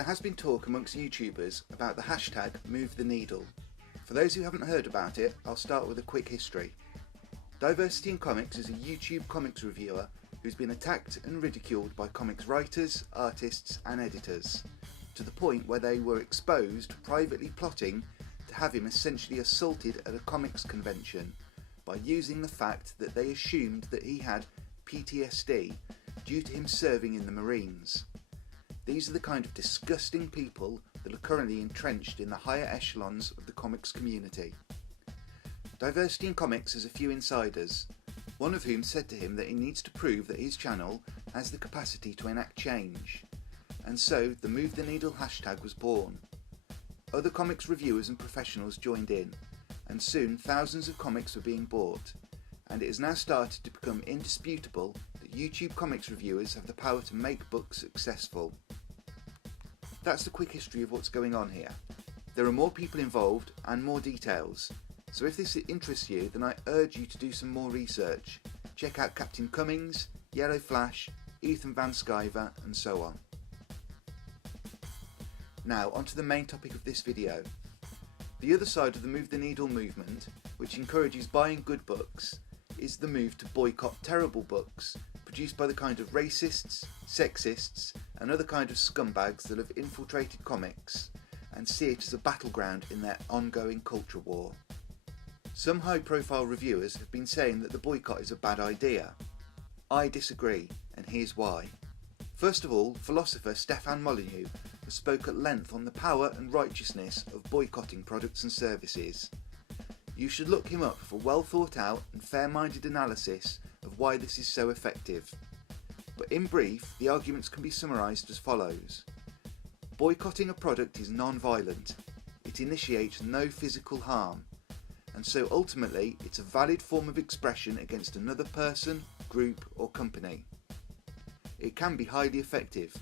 There has been talk amongst YouTubers about the hashtag Movetheneedle. For those who haven't heard about it, I'll start with a quick history. Diversity in Comics is a YouTube comics reviewer who's been attacked and ridiculed by comics writers, artists and editors, to the point where they were exposed privately plotting to have him essentially assaulted at a comics convention by using the fact that they assumed that he had PTSD due to him serving in the Marines. These are the kind of disgusting people that are currently entrenched in the higher echelons of the comics community. Diversity in Comics has a few insiders, one of whom said to him that he needs to prove that his channel has the capacity to enact change, and so the Movetheneedle hashtag was born. Other comics reviewers and professionals joined in, and soon thousands of comics were being bought, and it has now started to become indisputable that YouTube comics reviewers have the power to make books successful. That's the quick history of what's going on here. There are more people involved and more details, so if this interests you, then I urge you to do some more research. Check out Captain Cummings, Yellow Flash, Ethan Van Sciver and so on. Now onto the main topic of this video. The other side of the Movetheneedle movement, which encourages buying good books, is the move to boycott terrible books produced by the kind of racists, sexists and other kind of scumbags that have infiltrated comics and see it as a battleground in their ongoing culture war. Some high-profile reviewers have been saying that the boycott is a bad idea. I disagree, and here's why. First of all, philosopher Stefan Molyneux has spoke at length on the power and righteousness of boycotting products and services. You should look him up for well thought out and fair-minded analysis of why this is so effective. But in brief, the arguments can be summarised as follows. Boycotting a product is non-violent. It initiates no physical harm, and so ultimately it's a valid form of expression against another person, group or company. It can be highly effective.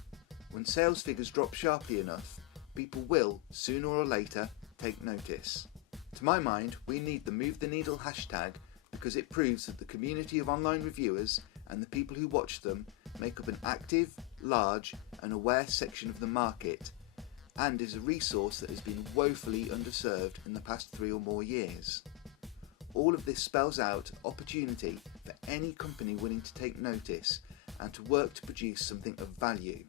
When sales figures drop sharply enough, people will, sooner or later, take notice. To my mind, we need the Movetheneedle hashtag because it proves that the community of online reviewers and the people who watch them make up an active, large and aware section of the market, and is a resource that has been woefully underserved in the past 3 or more years. All of this spells out opportunity for any company willing to take notice and to work to produce something of value.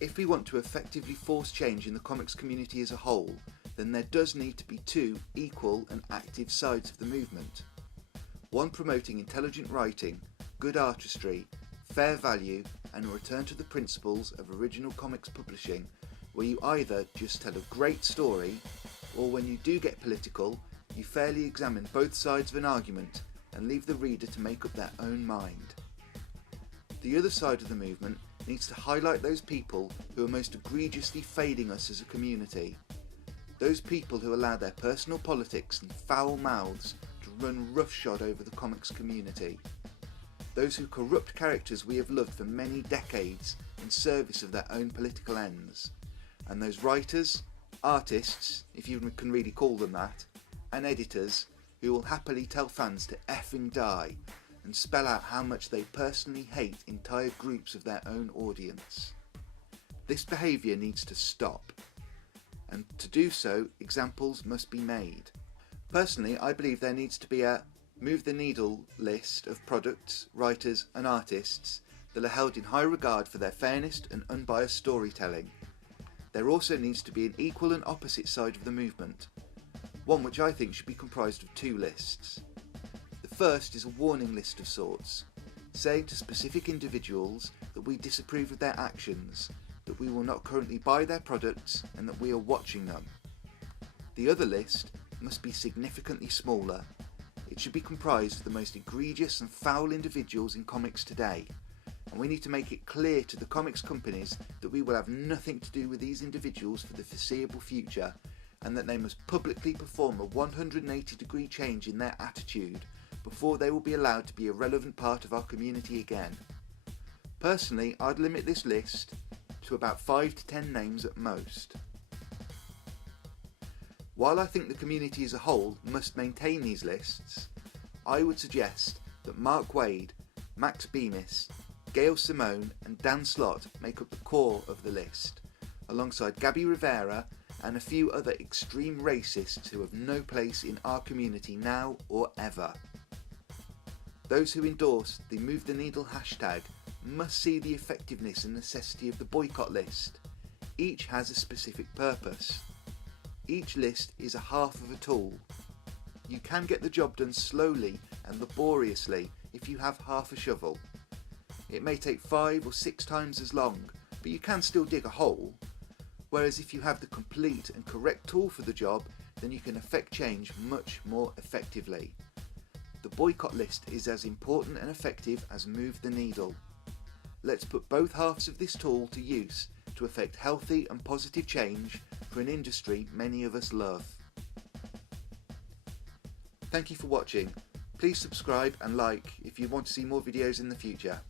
If we want to effectively force change in the comics community as a whole, then there does need to be 2 equal and active sides of the movement. One promoting intelligent writing, good artistry, fair value and a return to the principles of original comics publishing, where you either just tell a great story, or when you do get political, you fairly examine both sides of an argument and leave the reader to make up their own mind. The other side of the movement needs to highlight those people who are most egregiously failing us as a community. Those people who allow their personal politics and foul mouths to run roughshod over the comics community. Those who corrupt characters we have loved for many decades in service of their own political ends. And those writers, artists, if you can really call them that, and editors who will happily tell fans to effing die and spell out how much they personally hate entire groups of their own audience. This behaviour needs to stop, and to do so, examples must be made. Personally, I believe there needs to be a Movetheneedle list of products, writers and artists that are held in high regard for their fairness and unbiased storytelling. There also needs to be an equal and opposite side of the movement, one which I think should be comprised of 2 lists. The first is a warning list of sorts, saying to specific individuals that we disapprove of their actions, that we will not currently buy their products and that we are watching them. The other list must be significantly smaller. It should be comprised of the most egregious and foul individuals in comics today, and we need to make it clear to the comics companies that we will have nothing to do with these individuals for the foreseeable future, and that they must publicly perform a 180-degree change in their attitude before they will be allowed to be a relevant part of our community again. Personally, I'd limit this list to about 5 to 10 names at most. While I think the community as a whole must maintain these lists, I would suggest that Mark Waid, Max Bemis, Gail Simone and Dan Slott make up the core of the list, alongside Gabby Rivera and a few other extreme racists who have no place in our community now or ever. Those who endorse the Movetheneedle hashtag must see the effectiveness and necessity of the boycott list. Each has a specific purpose. Each list is a half of a tool. You can get the job done slowly and laboriously if you have half a shovel. It may take 5 or 6 times as long, but you can still dig a hole. Whereas if you have the complete and correct tool for the job, then you can effect change much more effectively. The boycott list is as important and effective as Movetheneedle. Let's put both halves of this tool to use to effect healthy and positive change for an industry many of us love. Thank you for watching. Please subscribe and like if you want to see more videos in the future.